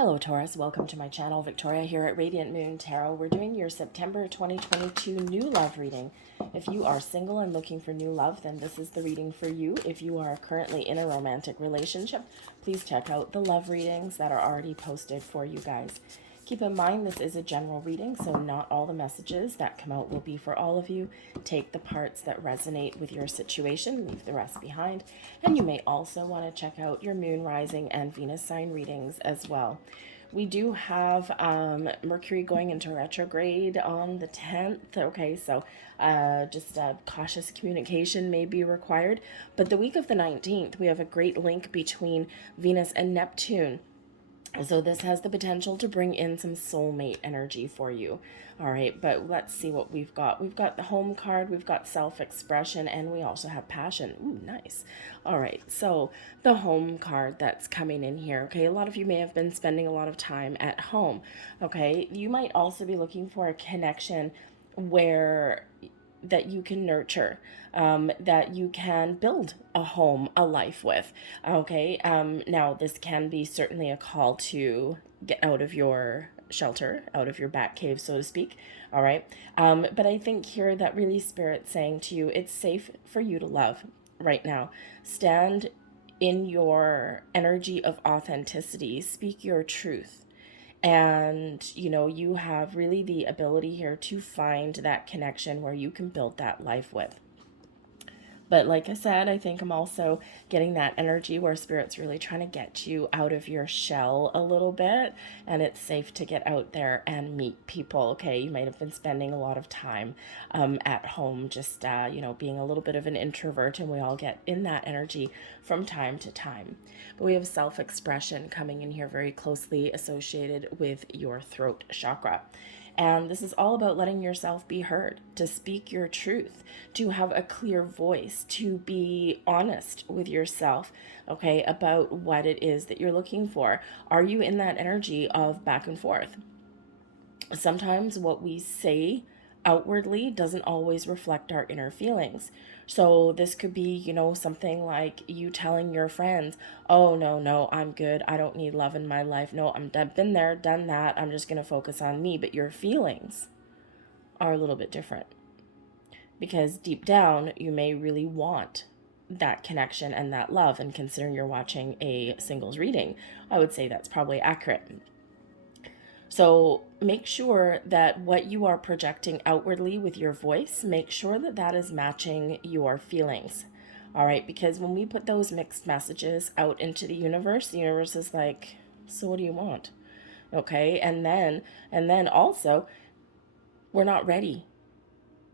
Hello Taurus, welcome to my channel. Victoria here at Radiant Moon Tarot. We're doing your September 2022 new love reading. If you are single and looking for new love, then this is the reading for you. If you are currently in a romantic relationship, please check out the love readings that are already posted for you guys. Keep in mind this is a general reading, so not all the messages that come out will be for all of you. Take the parts that resonate with your situation, leave the rest behind. And you may also want to check out your moon, rising, and Venus sign readings as well. We do have Mercury going into retrograde on the 10th. Okay, so just cautious communication may be required. But the week of the 19th, we have a great link between Venus and Neptune. So this has the potential to bring in some soulmate energy for you. All right, but let's see what we've got. We've got the home card, we've got self-expression, and we also have passion. Ooh, nice. All right, so the home card that's coming in here. Okay, a lot of you may have been spending a lot of time at home. Okay, you might also be looking for a connection where that you can nurture, that you can build a home, a life with. Okay, now this can be certainly a call to get out of your shelter, out of your bat cave, so to speak. All right, but I think here that really Spirit's saying to you, it's safe for you to love right now. Stand in your energy of authenticity, speak your truth. And, you know, you have really the ability here to find that connection where you can build that life with. But like I said, I think I'm also getting that energy where Spirit's really trying to get you out of your shell a little bit. And it's safe to get out there and meet people. Okay, you might have been spending a lot of time at home, just, you know, being a little bit of an introvert. And we all get in that energy from time to time. But we have self-expression coming in here very closely associated with your throat chakra. And this is all about letting yourself be heard, to speak your truth, to have a clear voice, to be honest with yourself, okay, about what it is that you're looking for. Are you in that energy of back and forth? Sometimes what we say outwardly doesn't always reflect our inner feelings. So this could be, you know, something like you telling your friends, oh, no, I'm good. I don't need love in my life. No, I've been there, done that. I'm just going to focus on me. But your feelings are a little bit different because deep down, you may really want that connection and that love. And considering you're watching a singles reading, I would say that's probably accurate. So make sure that what you are projecting outwardly with your voice, make sure that that is matching your feelings. All right, because when we put those mixed messages out into the universe is like, so what do you want? Okay, and then also, we're not ready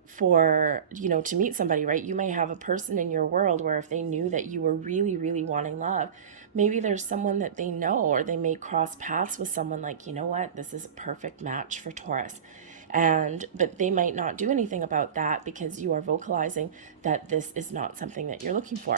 for, you know, to meet somebody, right? You may have a person in your world where if they knew that you were really, really wanting love, maybe there's someone that they know, or they may cross paths with someone like, you know what, this is a perfect match for Taurus. But they might not do anything about that because you are vocalizing that this is not something that you're looking for.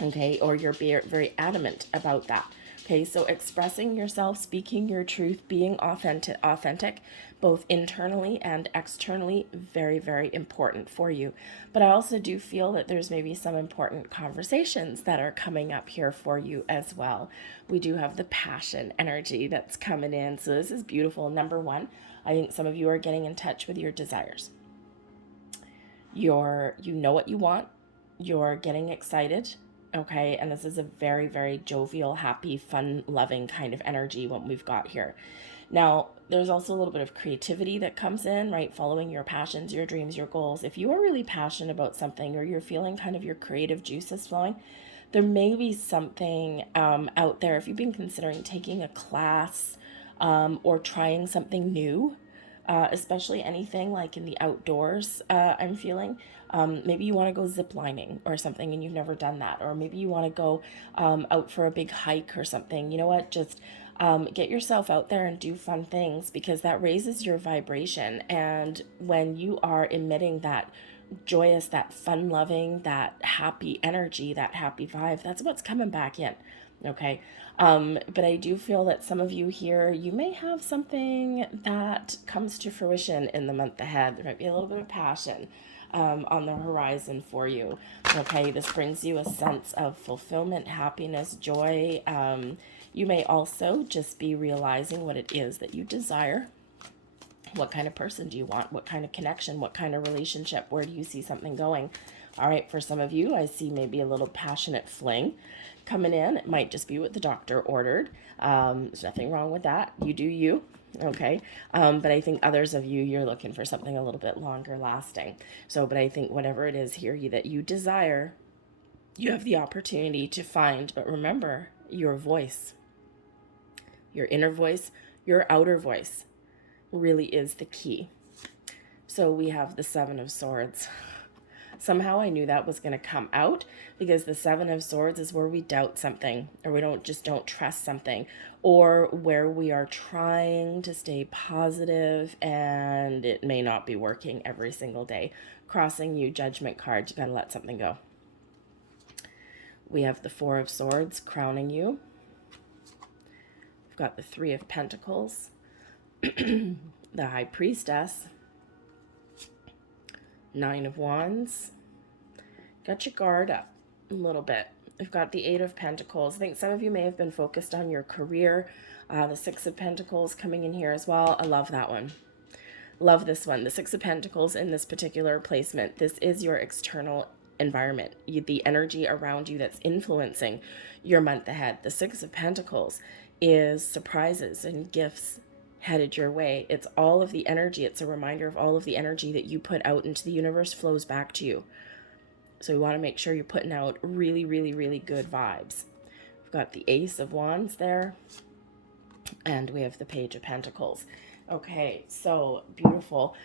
Okay, or you're very adamant about that. Okay, so expressing yourself, speaking your truth, being authentic, both internally and externally, very, very important for you. But I also do feel that there's maybe some important conversations that are coming up here for you as well. We do have the passion energy that's coming in. So this is beautiful. Number one, I think some of you are getting in touch with your desires. You know what you want. You're getting excited. Okay, and this is a very, very jovial, happy, fun, loving kind of energy what we've got here. Now, there's also a little bit of creativity that comes in, right? Following your passions, your dreams, your goals. If you are really passionate about something or you're feeling kind of your creative juices flowing, there may be something out there. If you've been considering taking a class or trying something new, especially anything like in the outdoors, I'm feeling. Maybe you want to go zip lining or something and you've never done that. Or maybe you want to go out for a big hike or something. You know what? Just get yourself out there and do fun things because that raises your vibration. And when you are emitting that joyous, that fun-loving, that happy energy, that happy vibe, that's what's coming back in. Okay. But I do feel that some of you here, you may have something that comes to fruition in the month ahead. There might be a little bit of passion on the horizon for you. Okay, this brings you a sense of fulfillment, happiness, joy. You may also just be realizing what it is that you desire. What kind of person do you want? What kind of connection? What kind of relationship? Where do you see something going? All right, for some of you, I see maybe a little passionate fling coming in. It might just be what the doctor ordered. There's nothing wrong with that. You do you. Okay. But I think others of you, you're looking for something a little bit longer lasting. So, but I think whatever it is here that you desire, you have the opportunity to find. But remember, your voice, your inner voice, your outer voice really is the key. So we have the Seven of Swords. Somehow I knew that was going to come out, because the Seven of Swords is where we doubt something, or we don't trust something, or where we are trying to stay positive and it may not be working every single day. Crossing you, Judgment card, you got to let something go. We have the Four of Swords crowning you. We've got the Three of Pentacles, the High Priestess, Nine of Wands. Got your guard up a little bit. We've got the Eight of Pentacles. I think some of you may have been focused on your career. The Six of Pentacles coming in here as well. I love that one. Love this one. The Six of Pentacles in this particular placement. This is your external environment, the energy around you that's influencing your month ahead. The Six of Pentacles is surprises and gifts headed your way. It's all of the energy. It's a reminder of all of the energy that you put out into the universe flows back to you. So we want to make sure you're putting out really, really, really good vibes. We've got the Ace of Wands there, and we have the Page of Pentacles. Okay, so beautiful.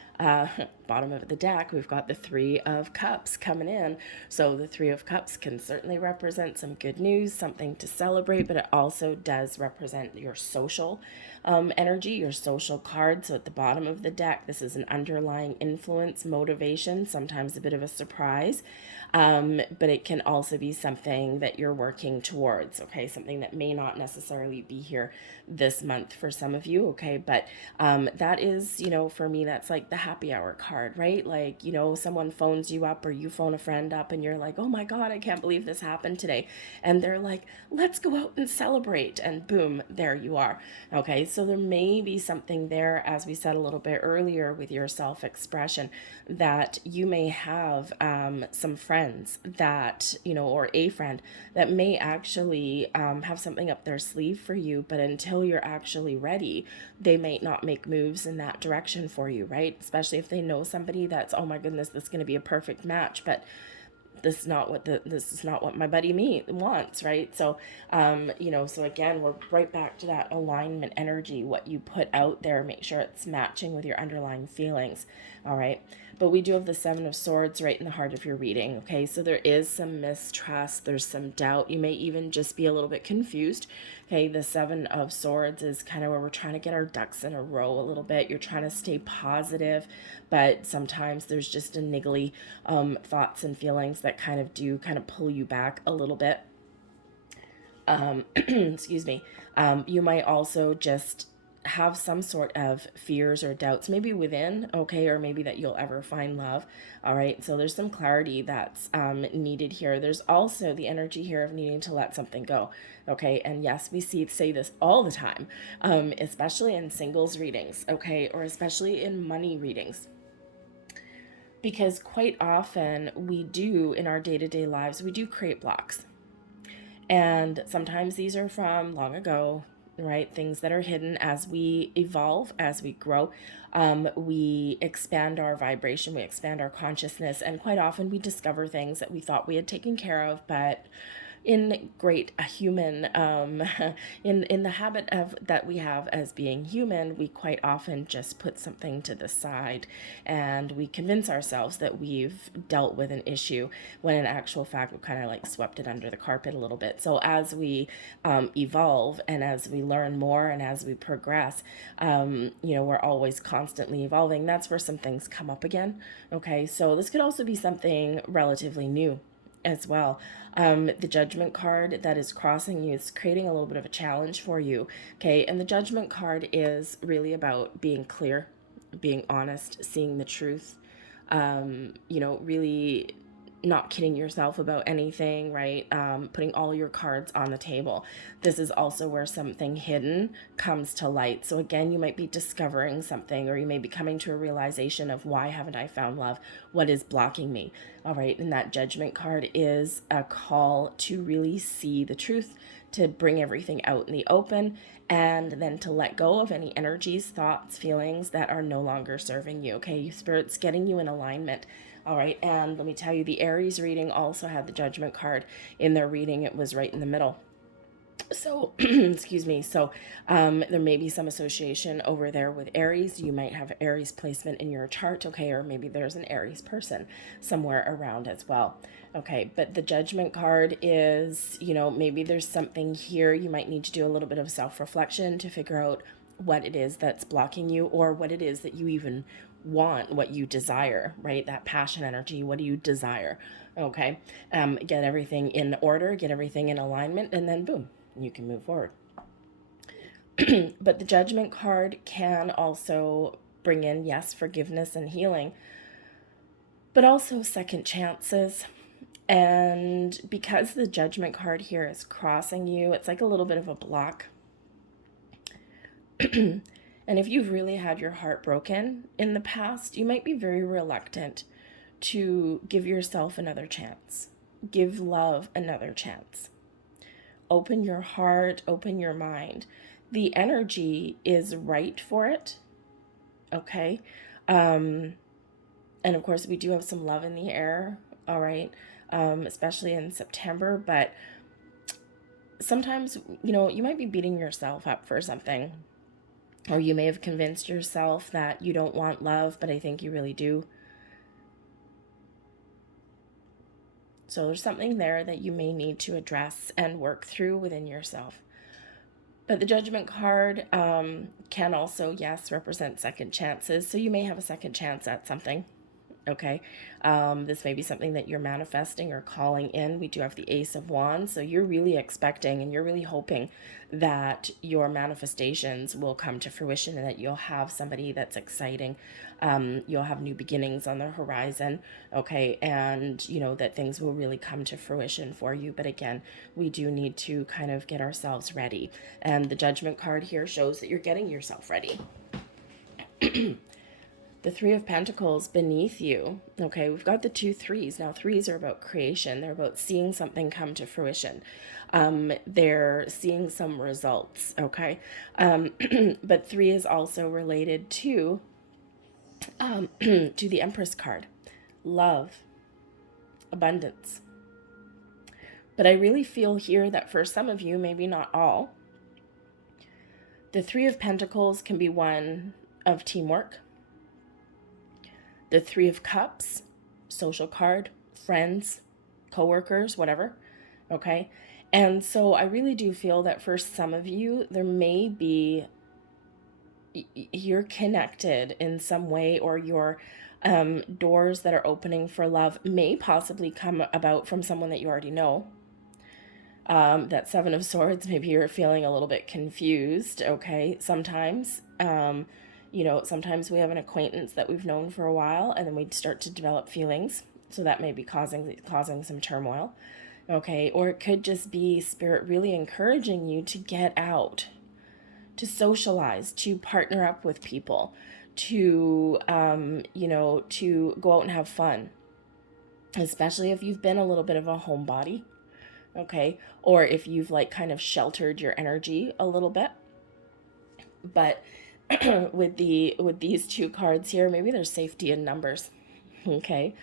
Bottom of the deck, we've got the Three of Cups coming in. So the Three of Cups can certainly represent some good news, something to celebrate, but it also does represent your social energy, your social card. So at the bottom of the deck, this is an underlying influence, motivation, sometimes a bit of a surprise. But it can also be something that you're working towards, okay? Something that may not necessarily be here this month for some of you, okay? But that is, for me, that's like the happy hour card, right? Like, someone phones you up or you phone a friend up and you're like, oh my God, I can't believe this happened today. And they're like, let's go out and celebrate. And boom, there you are. Okay, so there may be something there, as we said a little bit earlier with your self-expression, that you may have some friends that, or a friend that may actually have something up their sleeve for you, but until you're actually ready, they may not make moves in that direction for you, right? Especially if they know somebody that's, oh my goodness, this is going to be a perfect match, but this is not what my buddy wants, right? So, so again, we're right back to that alignment energy. What you put out there, make sure it's matching with your underlying feelings, all right? But we do have the Seven of Swords right in the heart of your reading, okay? So there is some mistrust, there's some doubt. You may even just be a little bit confused, okay? The Seven of Swords is kind of where we're trying to get our ducks in a row a little bit. You're trying to stay positive, but sometimes there's just a niggly thoughts and feelings that kind of pull you back a little bit. Excuse me. You might also just have some sort of fears or doubts, maybe within, okay, or maybe that you'll ever find love. All right, so there's some clarity that's needed here. There's also the energy here of needing to let something go, okay? And yes, we say this all the time, especially in singles readings, okay, or especially in money readings. Because quite often we do, in our day-to-day lives, we do create blocks. And sometimes these are from long ago, right? Things that are hidden. As we evolve, as we grow, we expand our vibration, we expand our consciousness, and quite often we discover things that we thought we had taken care of, but in great human, in the habit of that we have as being human, we quite often just put something to the side and we convince ourselves that we've dealt with an issue, when in actual fact we kind of like swept it under the carpet a little bit. So as we evolve and as we learn more and as we progress, we're always constantly evolving. That's where some things come up again. Okay, so this could also be something relatively new as well. The Judgment card that is crossing you is creating a little bit of a challenge for you, okay? And the Judgment card is really about being clear, being honest, seeing the truth, really not kidding yourself about anything, right? Putting all your cards on the table. This is also where something hidden comes to light. So again, you might be discovering something, or you may be coming to a realization of, why haven't I found love? What is blocking me? All right. And that Judgment card is a call to really see the truth, to bring everything out in the open, and then to let go of any energies, thoughts, feelings that are no longer serving you. Okay. Spirit's getting you in alignment. All right, and let me tell you, the Aries reading also had the Judgment card in their reading. It was right in the middle. So, excuse me. So, there may be some association over there with Aries. You might have Aries placement in your chart, okay, or maybe there's an Aries person somewhere around as well. Okay, but the Judgment card is, maybe there's something here. You might need to do a little bit of self-reflection to figure out what it is that's blocking you, or what it is that you even want, what you desire, right? That passion energy. What do you desire? Okay. Get everything in order, get everything in alignment, and then boom, you can move forward. But the Judgment card can also bring in, yes, forgiveness and healing, but also second chances. And because the Judgment card here is crossing you, it's like a little bit of a block. And if you've really had your heart broken in the past, you might be very reluctant to give yourself another chance. Give love another chance. Open your heart, open your mind. The energy is right for it, okay? And of course, we do have some love in the air, all right? Especially in September, but sometimes, you might be beating yourself up for something. Or you may have convinced yourself that you don't want love, but I think you really do. So there's something there that you may need to address and work through within yourself. But the Judgment card can also, yes, represent second chances. So you may have a second chance at something. Okay, this may be something that you're manifesting or calling in. We do have the Ace of Wands, so you're really expecting and you're really hoping that your manifestations will come to fruition and that you'll have somebody that's exciting. You'll have new beginnings on the horizon, okay, and that things will really come to fruition for you. But again, we do need to kind of get ourselves ready, and the Judgment card here shows that you're getting yourself ready. The Three of Pentacles beneath you. Okay, we've got the 2 threes. Now, threes are about creation. They're about seeing something come to fruition. They're seeing some results, okay? But 3 is also related to the Empress card. Love, abundance. But I really feel here that for some of you, maybe not all, the 3 of Pentacles can be one of teamwork. The 3 of Cups, social card, friends, coworkers, whatever, okay? And so I really do feel that for some of you, there may be, you're connected in some way, or your doors that are opening for love may possibly come about from someone that you already know. That 7 of Swords, maybe you're feeling a little bit confused, okay? Sometimes, sometimes we have an acquaintance that we've known for a while, and then we start to develop feelings. So that may be causing some turmoil. Okay. Or it could just be Spirit really encouraging you to get out, to socialize, to partner up with people, to, to go out and have fun, especially if you've been a little bit of a homebody. Okay. Or if you've like kind of sheltered your energy a little bit. But with these 2 cards here, maybe there's safety in numbers. Okay.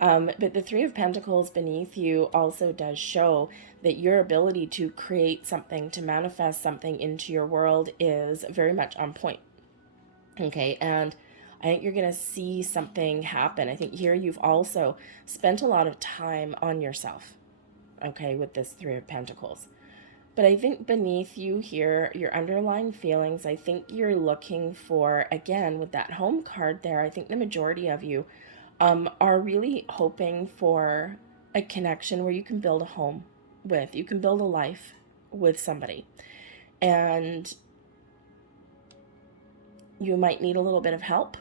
But the 3 of Pentacles beneath you also does show that your ability to create something, to manifest something into your world is very much on point. Okay. And I think you're going to see something happen. I think here you've also spent a lot of time on yourself. Okay. With this 3 of Pentacles. But I think beneath you here, your underlying feelings, I think you're looking for, again, with that home card there, I think the majority of you are really hoping for a connection where you can build a home with, you can build a life with somebody. And you might need a little bit of help.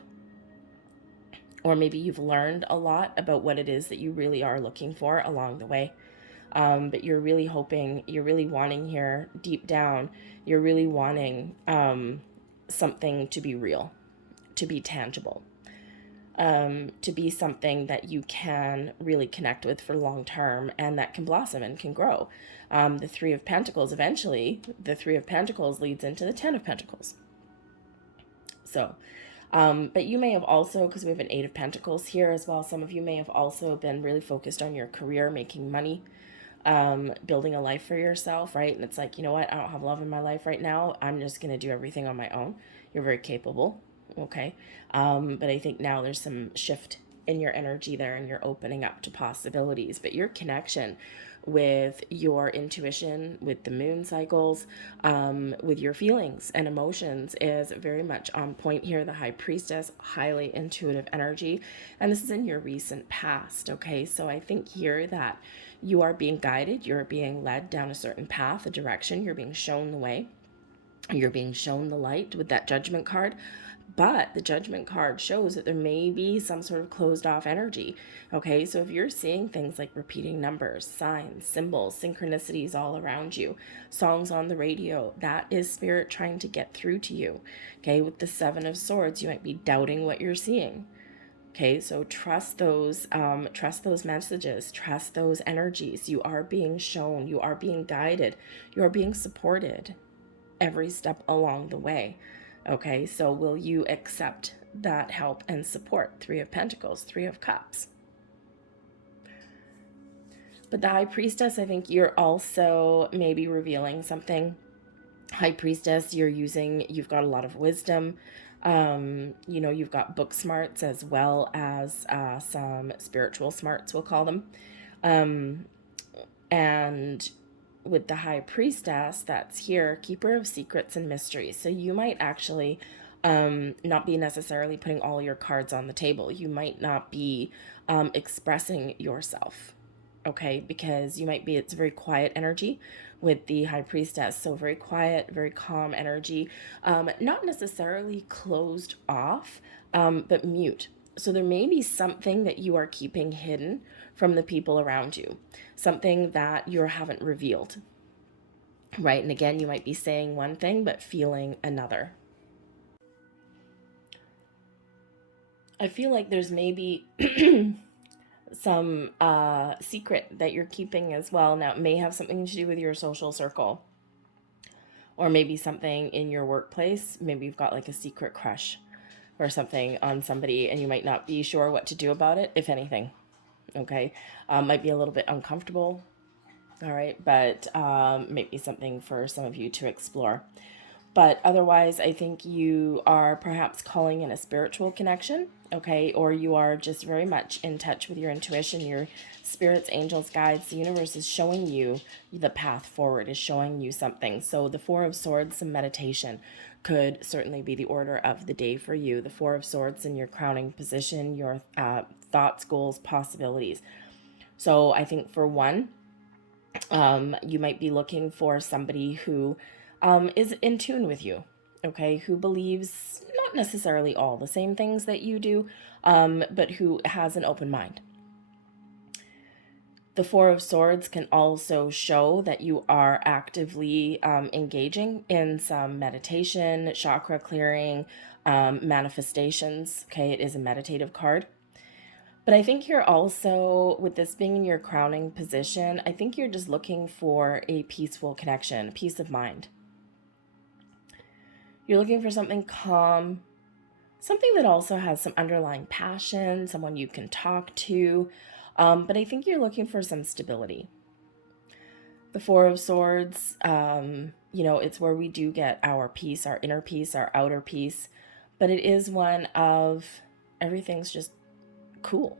or maybe you've learned a lot about what it is that you really are looking for along the way. But you're really hoping, you're really wanting here deep down, you're really wanting something to be real, to be tangible, to be something that you can really connect with for long term and that can blossom and can grow. The Three of Pentacles, eventually, the Three of Pentacles leads into the Ten of Pentacles. So, but you may have also, because we have an Eight of Pentacles here as well, some of you may have also been really focused on your career, making money, building a life for yourself, right? And it's like, you know what? I don't have love in my life right now. I'm just going to do everything on my own. You're very capable. Okay. But I think now there's some shift in your energy there and you're opening up to possibilities, but your connection with your intuition, with the moon cycles, with your feelings and emotions is very much on point here. The High Priestess, highly intuitive energy, and this is in your recent past. Okay. So I think here that you are being guided, you're being led down a certain path, a direction, you're being shown the way, you're being shown the light with that Judgment card. But the Judgment card shows that there may be some sort of closed off energy. Okay, so if you're seeing things like repeating numbers, signs, symbols, synchronicities all around you, songs on the radio, that is Spirit trying to get through to you. Okay, with the Seven of Swords, you might be doubting what you're seeing. Okay, so trust those messages, trust those energies. You are being shown, you are being guided, you are being supported every step along the way. Okay, so will you accept that help and support? Three of Pentacles, Three of Cups. But the High Priestess, I think you're also maybe revealing something. High Priestess, you've got a lot of wisdom. You know, you've got book smarts as well as some spiritual smarts, we'll call them. And with the High Priestess that's here, Keeper of Secrets and Mysteries. So you might actually not be necessarily putting all your cards on the table. You might not be expressing yourself, okay? Because you might be, it's a very quiet energy with the High Priestess. So very quiet, very calm energy, not necessarily closed off, but mute. So there may be something that you are keeping hidden from the people around you, something that you haven't revealed, right? And again, you might be saying one thing, but feeling another. I feel like there's maybe some secret that you're keeping as well. Now, it may have something to do with your social circle, or maybe something in your workplace. Maybe you've got like a secret crush or something on somebody, and you might not be sure what to do about it, if anything. Okay, might be a little bit uncomfortable, all right, but maybe something for some of you to explore. But otherwise, I think you are perhaps calling in a spiritual connection, okay, or you are just very much in touch with your intuition, your spirits, angels, guides. The universe is showing you the path forward, is showing you something. So the Four of Swords, some meditation could certainly be the order of the day for you. The Four of Swords in your crowning position, your thoughts, goals, possibilities. So I think for one, you might be looking for somebody who is in tune with you, okay, who believes not necessarily all the same things that you do, but who has an open mind. The Four of Swords can also show that you are actively engaging in some meditation, chakra clearing, manifestations. Okay, it is a meditative card. But I think you're also, with this being in your crowning position, I think you're just looking for a peaceful connection, peace of mind. You're looking for something calm, something that also has some underlying passion, someone you can talk to. But I think you're looking for some stability. The Four of Swords, you know, it's where we do get our peace, our inner peace, our outer peace. But it is one of everything's just cool.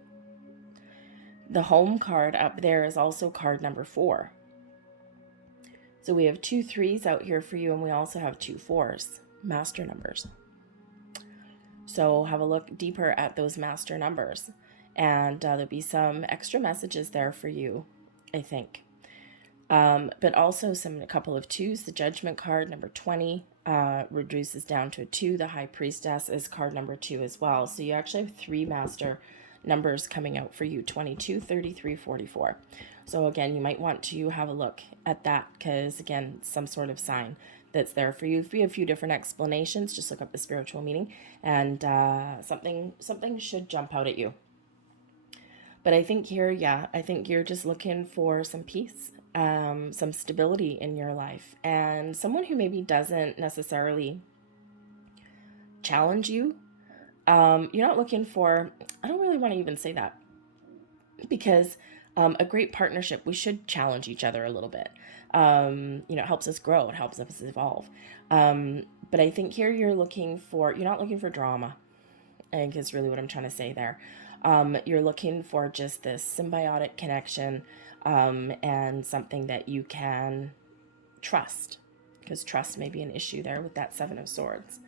The Home card up there is also card number 4. So we have 2 3s out here for you, and we also have 2 4s, master numbers. So have a look deeper at those master numbers, and there'll be some extra messages there for you, I think. But also a couple of 2s, the Judgment card, number 20, reduces down to a 2. The High Priestess is card number 2 as well. So you actually have 3 master numbers coming out for you: 22, 33, 44. So again, you might want to have a look at that, because again, some sort of sign that's there for you. If you have a few different explanations, just look up the spiritual meaning, and something should jump out at you. But I think here, yeah, I think you're just looking for some peace, some stability in your life, and someone who maybe doesn't necessarily challenge you. You're not looking for, I don't really want to even say that, because a great partnership, we should challenge each other a little bit. It helps us grow, it helps us evolve. But I think here you're not looking for drama, I think is really what I'm trying to say there. You're looking for just this symbiotic connection, and something that you can trust, because trust may be an issue there with that 7 of Swords.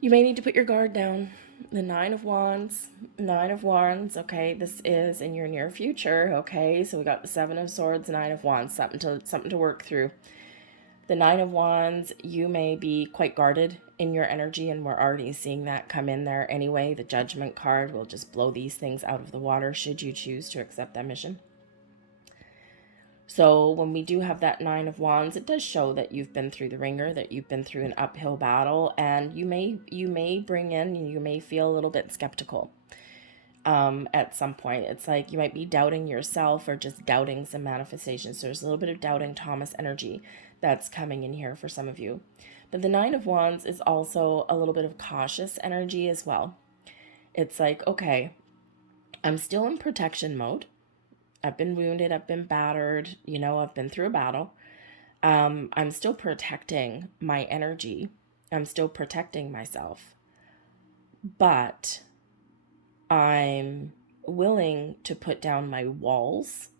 You may need to put your guard down. The 9 of Wands, okay, this is in your near future, okay, so we got the 7 of Swords, 9 of Wands, something to work through. The 9 of Wands, you may be quite guarded in your energy, and we're already seeing that come in there anyway. The Judgment card will just blow these things out of the water should you choose to accept that mission. So when we do have that 9 of Wands, it does show that you've been through the ringer, that you've been through an uphill battle, and you may feel a little bit skeptical at some point. It's like you might be doubting yourself, or just doubting some manifestations. So there's a little bit of doubting Thomas energy that's coming in here for some of you. But the 9 of Wands is also a little bit of cautious energy as well. It's like, okay, I'm still in protection mode. I've been wounded, I've been battered, I've been through a battle. I'm still protecting my energy. I'm still protecting myself. But I'm willing to put down my walls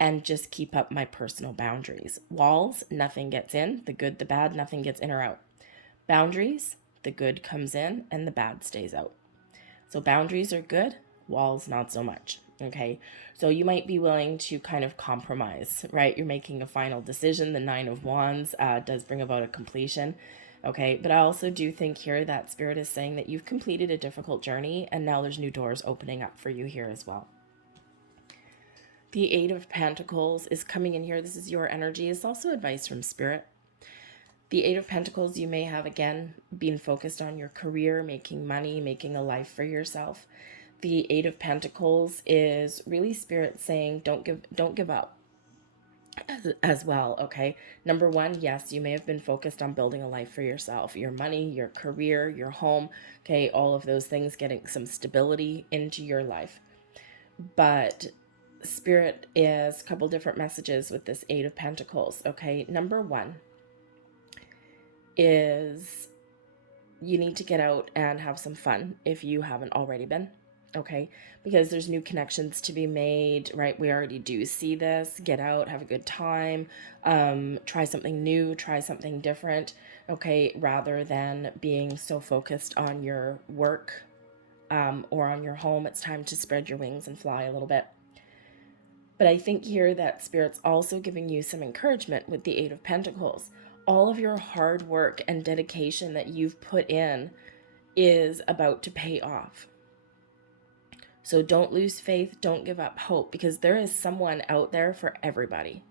and just keep up my personal boundaries. Walls, nothing gets in. The good, the bad, nothing gets in or out. Boundaries, the good comes in and the bad stays out. So boundaries are good, walls not so much. Okay, so you might be willing to kind of compromise, right? You're making a final decision. The 9 of Wands does bring about a completion. Okay, but I also do think here that Spirit is saying that you've completed a difficult journey, and now there's new doors opening up for you here as well. The 8 of Pentacles is coming in here. This is your energy. It's also advice from Spirit. The 8 of Pentacles, you may have, again, been focused on your career, making money, making a life for yourself. The 8 of Pentacles is really Spirit saying don't give up as well, okay? Number 1, yes, you may have been focused on building a life for yourself, your money, your career, your home, okay? All of those things, getting some stability into your life. But Spirit is a couple different messages with this 8 of Pentacles, okay? Number 1 is you need to get out and have some fun if you haven't already been. Okay, because there's new connections to be made, right? We already do see this. Get out, have a good time, try something new, try something different, okay, rather than being so focused on your work or on your home. It's time to spread your wings and fly a little bit. But I think here that Spirit's also giving you some encouragement with the 8 of Pentacles. All of your hard work and dedication that you've put in is about to pay off. So don't lose faith, don't give up hope, because there is someone out there for everybody.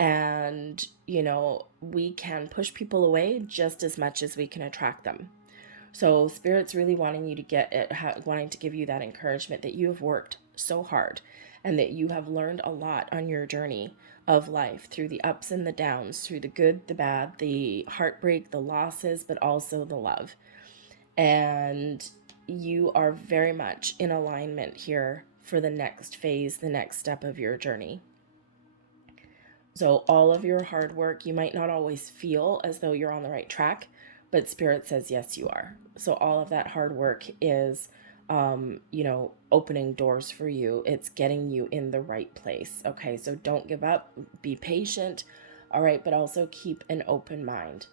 And, we can push people away just as much as we can attract them. So Spirit's really wanting you to get it, wanting to give you that encouragement that you have worked so hard and that you have learned a lot on your journey of life, through the ups and the downs, through the good, the bad, the heartbreak, the losses, but also the love. And you are very much in alignment here for the next phase, the next step of your journey. So all of your hard work, you might not always feel as though you're on the right track, but Spirit says, yes, you are. So all of that hard work is, opening doors for you. It's getting you in the right place. Okay, so don't give up, be patient. All right, but also keep an open mind.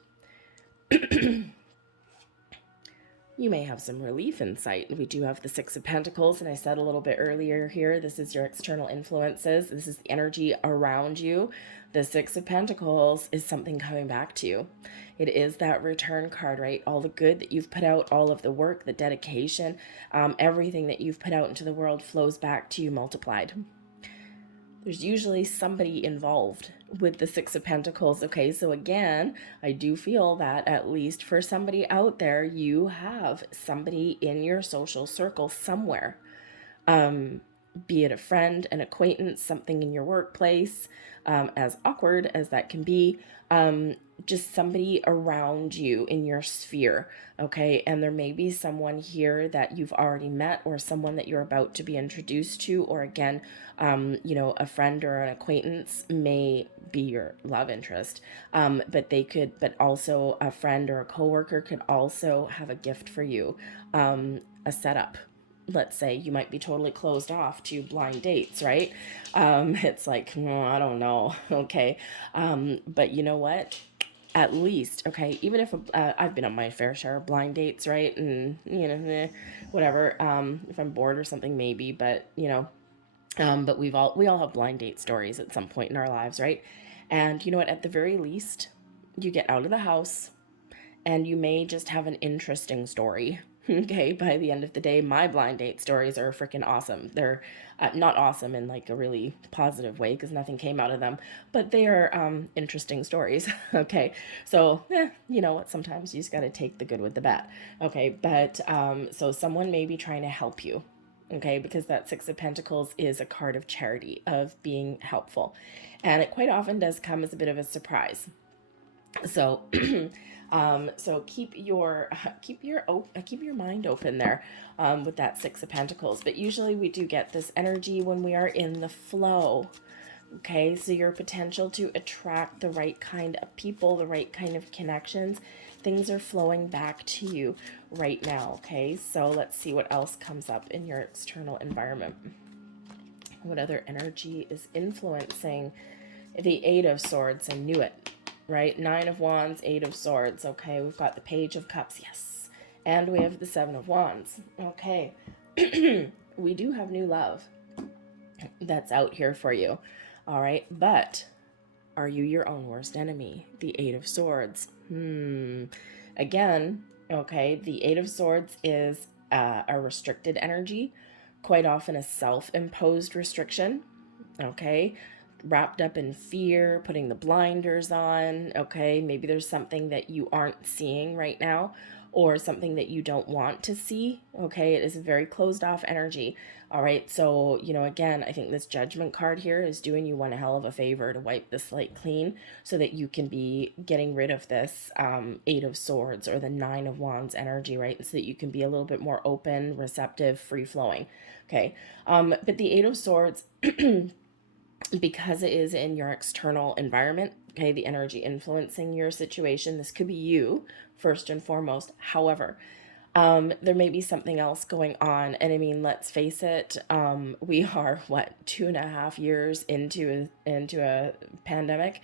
You may have some relief in sight. We do have the Six of Pentacles, and I said a little bit earlier here, this is your external influences. This is the energy around you. The Six of Pentacles is something coming back to you. It is that return card, right? All the good that you've put out, all of the work, the dedication, everything that you've put out into the world flows back to you multiplied. There's usually somebody involved with the Six of Pentacles. Okay, so again, I do feel that at least for somebody out there, you have somebody in your social circle somewhere. Be it a friend, an acquaintance, something in your workplace, as awkward as that can be, just somebody around you in your sphere, okay? And there may be someone here that you've already met, or someone that you're about to be introduced to, or again, you know, a friend or an acquaintance may be your love interest, but also a friend or a coworker could also have a gift for you, a setup. Let's say you might be totally closed off to blind dates, right? It's like, I don't know, okay? But you know what? At least, okay, even if I've been on my fair share of blind dates, right? And, you know, whatever, if I'm bored or something, maybe, but, you know, but we all have blind date stories at some point in our lives, right? And you know what? At the very least, you get out of the house and you may just have an interesting story. Okay, by the end of the day, my blind date stories are freaking awesome. They're not awesome in like a really positive way because nothing came out of them, but they are interesting stories. Okay, so you know what? Sometimes you just got to take the good with the bad. Okay, but so someone may be trying to help you. Okay, because that Six of Pentacles is a card of charity, of being helpful, and it quite often does come as a bit of a surprise. So, so keep your mind open there, with that Six of Pentacles. But usually we do get this energy when we are in the flow. Okay, so your potential to attract the right kind of people, the right kind of connections, things are flowing back to you right now. Okay, so let's see what else comes up in your external environment. What other energy is influencing the Eight of Swords? I knew it. Right? Nine of Wands, Eight of Swords. Okay, we've got the Page of Cups. Yes. And we have the Seven of Wands. Okay. We do have new love that's out here for you. All right. But are you your own worst enemy? The Eight of Swords. Again, okay, the Eight of Swords is a restricted energy, quite often a self-imposed restriction. Okay, wrapped up in fear, putting the blinders on. Okay, maybe there's something that you aren't seeing right now, or something that you don't want to see. Okay, it is a very closed off energy. All right, so you know, again, I think this Judgment card here is doing you one hell of a favor to wipe the slate clean so that you can be getting rid of this Eight of Swords or the Nine of Wands energy, right? So that you can be a little bit more open, receptive, free flowing. Okay, but the Eight of Swords because it is in your external environment, okay, the energy influencing your situation, this could be you first and foremost. However, there may be something else going on. And I mean, let's face it, we are, 2.5 years into a pandemic,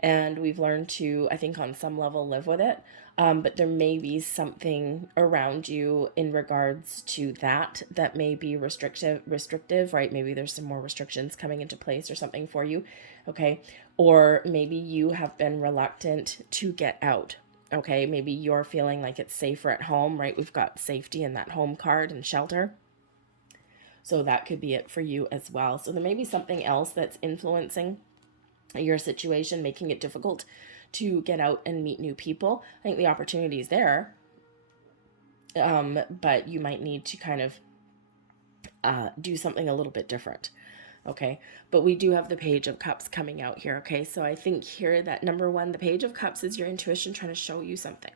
and we've learned to, I think, on some level live with it. But there may be something around you in regards to that may be restrictive, right? Maybe there's some more restrictions coming into place or something for you, okay? Or maybe you have been reluctant to get out, okay? Maybe you're feeling like it's safer at home, right? We've got safety in that home card and shelter. So that could be it for you as well. So there may be something else that's influencing your situation, making it difficult to get out and meet new people. I think the opportunity is there, but you might need to kind of do something a little bit different. Okay, but we do have the Page of Cups coming out here. Okay, so I think here that number one, the Page of Cups is your intuition trying to show you something,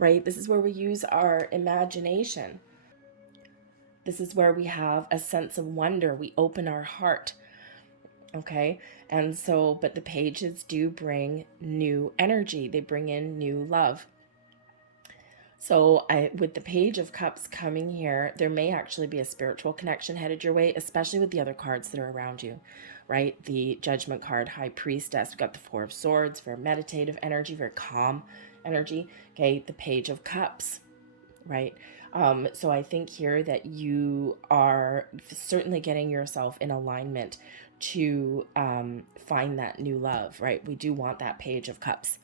right? This is where we use our imagination. This is where we have a sense of wonder. We open our heart. Okay, and so, but the pages do bring new energy. They bring in new love. So with the Page of Cups coming here, there may actually be a spiritual connection headed your way, especially with the other cards that are around you, right? The Judgment card, High Priestess. We've got the Four of Swords, very meditative energy, very calm energy. Okay, the Page of Cups, right? So I think here that you are certainly getting yourself in alignment to find that new love, right? We do want that Page of Cups,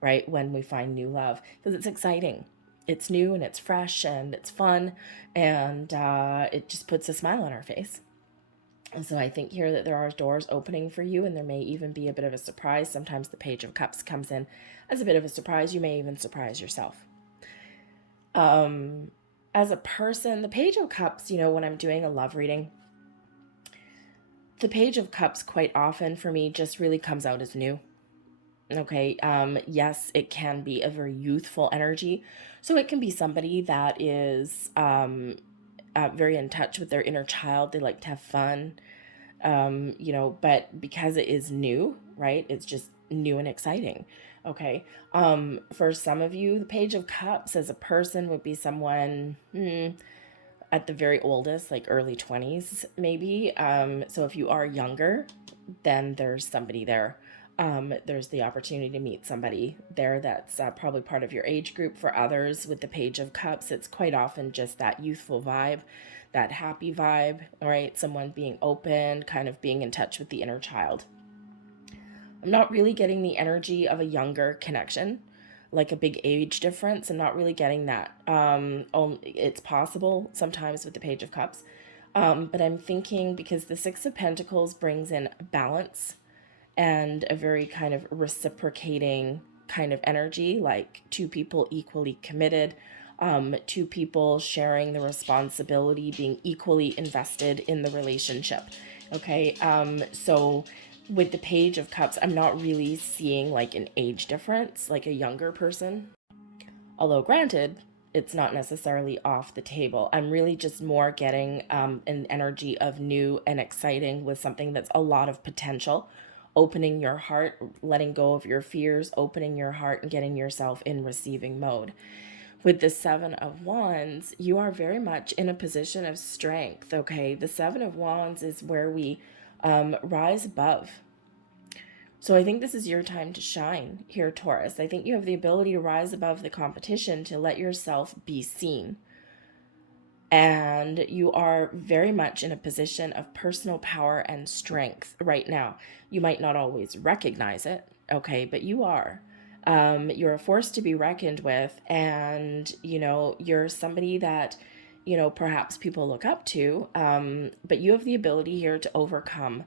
right? When we find new love, because it's exciting. It's new and it's fresh and it's fun, and it just puts a smile on our face. And so I think here that there are doors opening for you, and there may even be a bit of a surprise. Sometimes the Page of Cups comes in as a bit of a surprise. You may even surprise yourself. As a person, the Page of Cups, when I'm doing a love reading, the Page of Cups quite often for me just really comes out as new. Okay. Yes, it can be a very youthful energy. So it can be somebody that is very in touch with their inner child. They like to have fun, but because it is new, right? It's just new and exciting. Okay. For some of you, the Page of Cups as a person would be someone at the very oldest, like early 20s, maybe. So if you are younger, then there's somebody there. There's the opportunity to meet somebody there that's probably part of your age group. For others, with the Page of Cups, it's quite often just that youthful vibe, that happy vibe, right? Someone being open, kind of being in touch with the inner child. I'm not really getting the energy of a younger connection, like a big age difference. I'm not really getting that. It's possible sometimes with the Page of Cups. But I'm thinking because the Six of Pentacles brings in balance and a very kind of reciprocating kind of energy, like two people equally committed, two people sharing the responsibility, being equally invested in the relationship. Okay. So with the Page of Cups, I'm not really seeing like an age difference, like a younger person. Although granted, it's not necessarily off the table. I'm really just more getting an energy of new and exciting with something that's a lot of potential. Opening your heart, letting go of your fears, opening your heart and getting yourself in receiving mode. With the Seven of Wands, you are very much in a position of strength, okay? The Seven of Wands is where we rise above. So I think this is your time to shine here, Taurus. I think you have the ability to rise above the competition, to let yourself be seen. And you are very much in a position of personal power and strength right now. You might not always recognize it, okay, but you are. You're a force to be reckoned with, and, you're somebody that, perhaps people look up to, but you have the ability here to overcome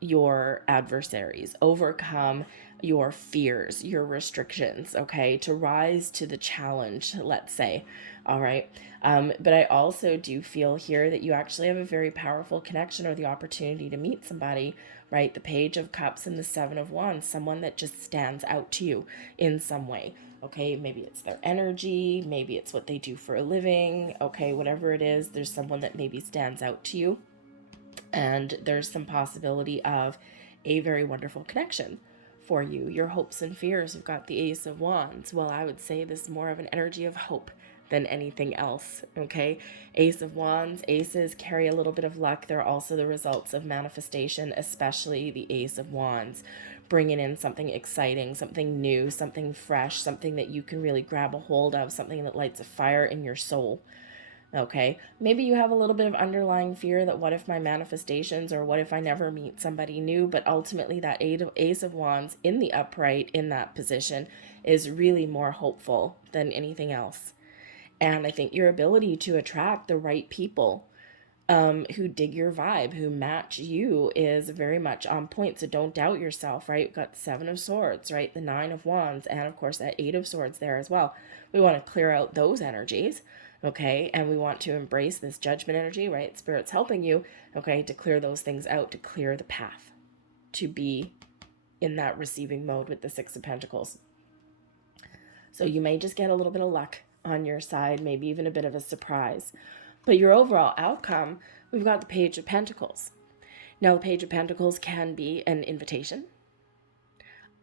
your adversaries, overcome your fears, your restrictions, okay, to rise to the challenge, let's say. All right. But I also do feel here that you actually have a very powerful connection or the opportunity to meet somebody, right? The Page of Cups and the Seven of Wands, someone that just stands out to you in some way. Okay, maybe it's their energy, maybe it's what they do for a living. Okay, whatever it is, there's someone that maybe stands out to you. And there's some possibility of a very wonderful connection for you. Your hopes and fears, you've got the Ace of Wands. Well, I would say this is more of an energy of hope than anything else, okay? Ace of Wands, aces carry a little bit of luck. They're also the results of manifestation, especially the Ace of Wands, bringing in something exciting, something new, something fresh, something that you can really grab a hold of, something that lights a fire in your soul. Okay, maybe you have a little bit of underlying fear that what if my manifestations, or what if I never meet somebody new, but ultimately that Ace of Wands in the upright in that position is really more hopeful than anything else. And I think your ability to attract the right people who dig your vibe, who match you, is very much on point. So don't doubt yourself, right? We've got the Seven of Swords, right? The Nine of Wands, and of course that Eight of Swords there as well. We want to clear out those energies, okay? And we want to embrace this Judgment energy, right? Spirit's helping you, okay, to clear those things out, to clear the path, to be in that receiving mode with the Six of Pentacles. So you may just get a little bit of luck on your side, maybe even a bit of a surprise. But your overall outcome, we've got the Page of Pentacles. Now, the Page of Pentacles can be an invitation.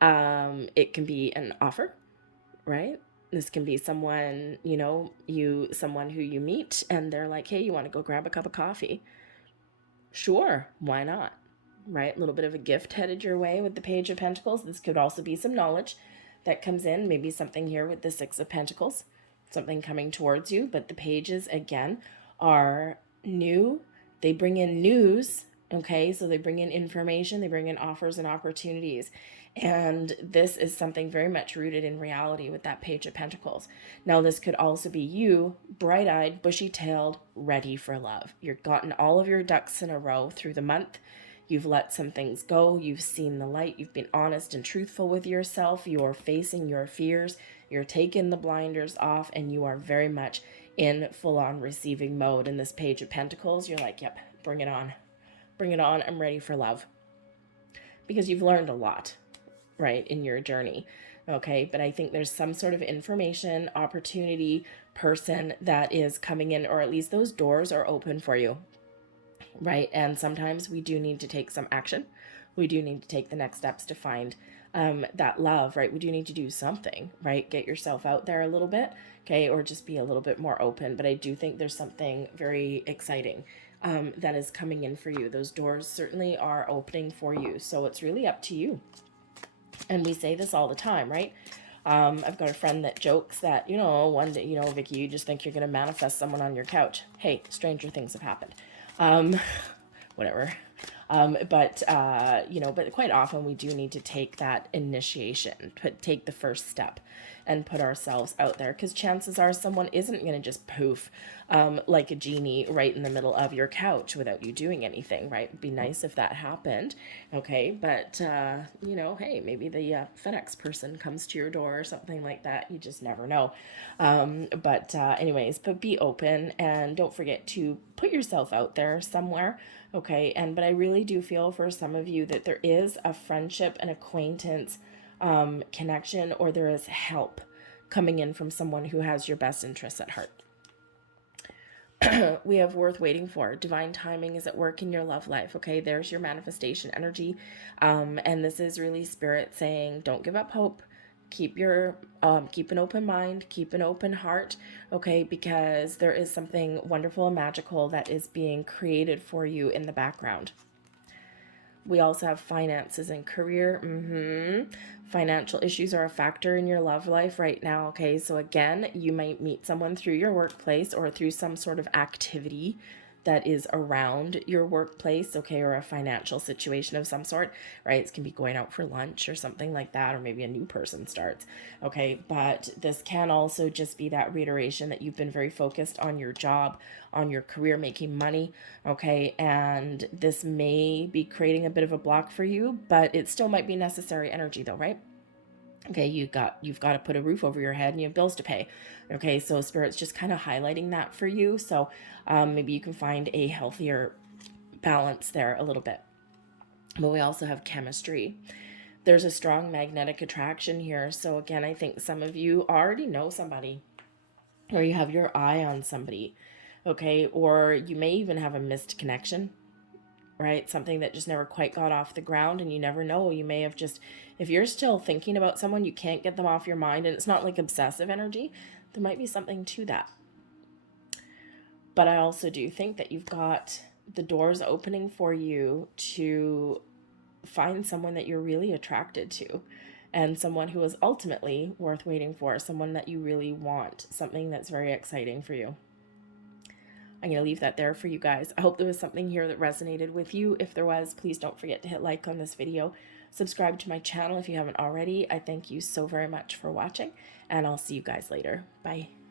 It can be an offer, right? This can be someone, someone who you meet and they're like, hey, you want to go grab a cup of coffee? Sure, why not? Right? A little bit of a gift headed your way with the Page of Pentacles. This could also be some knowledge that comes in, maybe something here with the Six of Pentacles something coming towards you. But the pages, again, are new. They bring in news, okay? So they bring in information, they bring in offers and opportunities. And this is something very much rooted in reality with that Page of Pentacles. Now, this could also be you, bright-eyed, bushy-tailed, ready for love. You've gotten all of your ducks in a row through the month. You've let some things go. You've seen the light. You've been honest and truthful with yourself. You're facing your fears. You're taking the blinders off, and you are very much in full-on receiving mode. In this Page of Pentacles, you're like, yep, bring it on. Bring it on. I'm ready for love. Because you've learned a lot, right, in your journey. Okay, but I think there's some sort of information, opportunity, person that is coming in, or at least those doors are open for you, right? And sometimes we do need to take some action. We do need to take the next steps to find that love, right? We do need to do something, right? Get yourself out there a little bit, okay, or just be a little bit more open. But I do think there's something very exciting that is coming in for you. Those doors certainly are opening for you. So it's really up to you. And we say this all the time, right? I've got a friend that jokes that, one day, Vicky, you just think you're going to manifest someone on your couch. Hey, stranger things have happened. Whatever. But quite often we do need to take that initiation, take the first step and put ourselves out there, because chances are someone isn't going to just poof like a genie right in the middle of your couch without you doing anything, right? It'd be nice if that happened, okay? But, hey, maybe the FedEx person comes to your door or something like that. You just never know. Anyways, but be open and don't forget to put yourself out there somewhere, okay? But I really do feel for some of you that there is a friendship, an acquaintance, connection, or there is help coming in from someone who has your best interests at heart. We have worth waiting for. Divine timing is at work in your love life. Okay, there's your manifestation energy. And this is really Spirit saying, don't give up hope. Keep an open mind, keep an open heart, okay, because there is something wonderful and magical that is being created for you in the background. We also have finances and career. Financial issues are a factor in your love life right now, okay? So again, you might meet someone through your workplace or through some sort of activity that is around your workplace, okay, or a financial situation of some sort, right? It can be going out for lunch or something like that, or maybe a new person starts, okay? But this can also just be that reiteration that you've been very focused on your job, on your career, making money, okay? And this may be creating a bit of a block for you, but it still might be necessary energy though, right? Okay, you've got to put a roof over your head and you have bills to pay. Okay, so Spirit's just kind of highlighting that for you. So maybe you can find a healthier balance there a little bit. But we also have chemistry. There's a strong magnetic attraction here. So again, I think some of you already know somebody, or you have your eye on somebody. Okay, or you may even have a missed connection, right? Something that just never quite got off the ground, and you never know. You may have just, if you're still thinking about someone, you can't get them off your mind, and it's not like obsessive energy, there might be something to that. But I also do think that you've got the doors opening for you to find someone that you're really attracted to, and someone who is ultimately worth waiting for, someone that you really want, something that's very exciting for you. I'm going to leave that there for you guys. I hope there was something here that resonated with you. If there was, please don't forget to hit like on this video. Subscribe to my channel if you haven't already. I thank you so very much for watching, and I'll see you guys later. Bye.